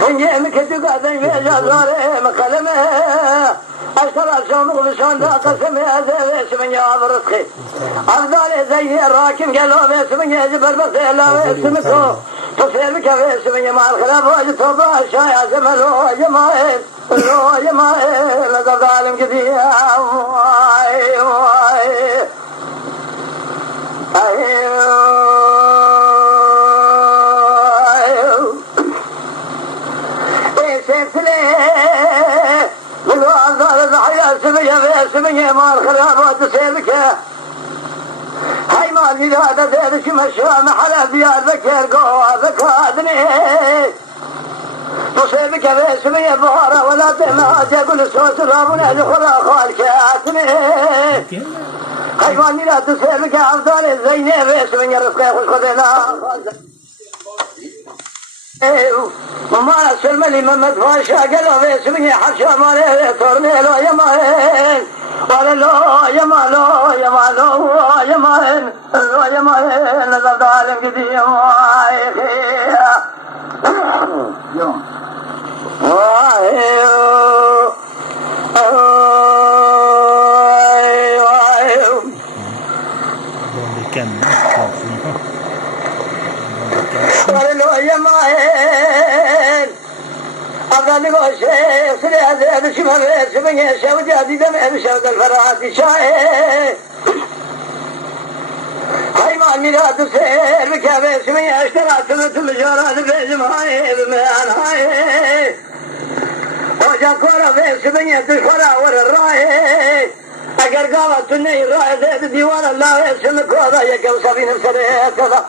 سنجم كتو قادم يجازار مقلمه أشترى شامق بشان قسم هذا اسمه عبرتخي أفضل زي الراكم قالوا باسمه جبر بس لا اسمه تصير بك اسمه مع الخلاف واجد توبة شاي زمن لو جماعين لو جماعين لقد ظالم كثير واي واي سمية مال خلاب وتسيبك هاي مال جلادة ديرش مشوى محلا بيار ذكر قوة ذكادني تصيبك بسمية بغارة ولا دمها تقول صوت رابنا لخلا خالك آتني هاي مال جلادة تسيبك أفضل الزينة بسمية رفقه خوش خذنا وما سلم لي محمد فاشا قالوا باسمي حرشا مالي تورني له يا ماهن ولا له يا مالو يا مالو يا ماهن يا ماهن نظر عالم قديم واي يوم ولا يا ماهن أبغى نقول شيء سري هذا شو ما سمعني شو جادي دم شو الفرات شاي هاي ما ميراد سير بكابي سمعني اشترى كل جارات بجمعي بمان هاي وجا كورا في سمعني تشورا ورا الراي أجر قامت النيل راي زاد ديوان الله يسمى كذا يكون سبين سري كذا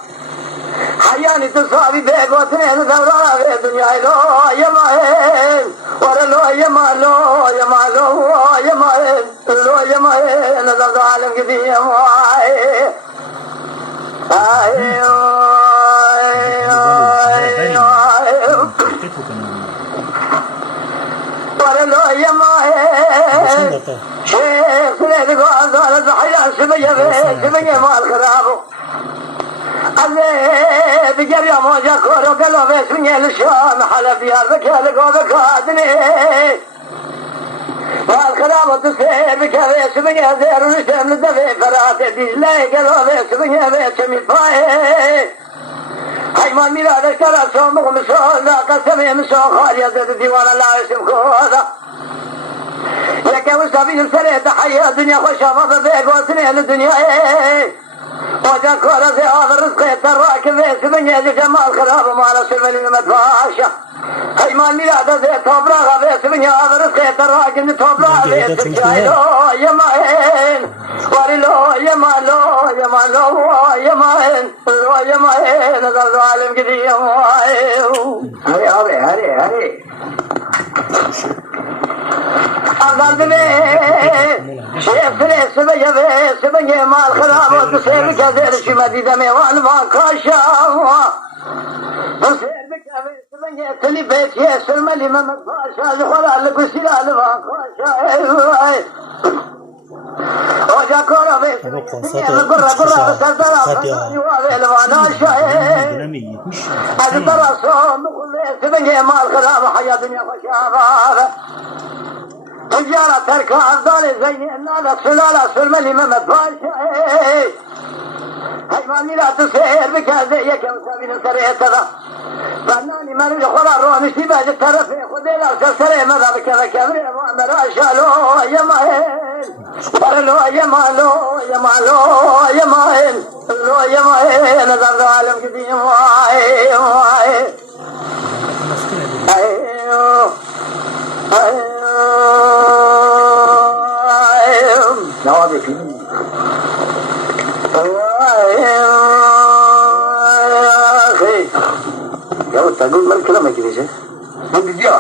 حياني تصابي بيقوتني ثورة في الدنيا لو يا ماهن ورا لو يا مالو يا مالو يا ماهن لو يا ماهن نظر عالم قديم واي ورا لو يا ماهن شيخ سيدي قال حيان سمية مال خرابو أزيد جريا موجة كورو قلو باسمي الشام حلب ديار بكالقو بكادني والخراب تسير بكالاسمي زير ونشتم للدفي فراتي ديجلي قلو باسمي باسمي فاي هاي ما ميراد اشترى صومق مسؤول لا قسمي مسؤول خالي زيد ديوان الله اسم كوذا لكن وسابين سريت حيا الدنيا خوشا ما بيقوتني للدنيا وجا كورا في هذا الرزق الراكب باسمي جمال خراب مال سلمي مدفاشة هاي مال ميلاد زي توبراغ باسمي هذا الرزق الراكب توبراغ باسمي يا ماهن ورلو يا مالو يا مالو يا ماهن يا ماهن نظر عالم قديم هري هري هري هري شيخ سمية مال خراب وتسير بك شي مديدة ميوان ما كاشا وسير بك سمية تلي بيت يسر ملي ما مدفاشا لخلا لك وسيلة ما كاشا وجا كورا بيت قرى بسردرا يوالي لوانا شاي هذا ترى صوم سمية مال خراب حياة دنيا خشابة تجارة ترك أفضل زيني النادى سلالة سلملي ممد باشا هاي ماني لا تسير بك زيك وسابين سريع كذا فناني مالي خلا رومي سيباج الترفي خذي لا سرسري ماذا بك ذكبري وامر أشالو يا ماهن ورلو يا مالو يا مالو يا ماهن لو يا ماهن نظر عالم قديم واي واي ايوه جوابي فيه أخي يا تقول ما الكلام كذا Bu gidiyor.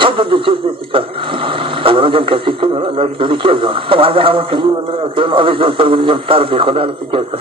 Çıktı. Ama hocam kesiktin mi? Allah ki dedi ki yazıyor. Tamam, hava kırmızı. Abi sen sorgulayacağım tarifi, Khuda nasıl kesa.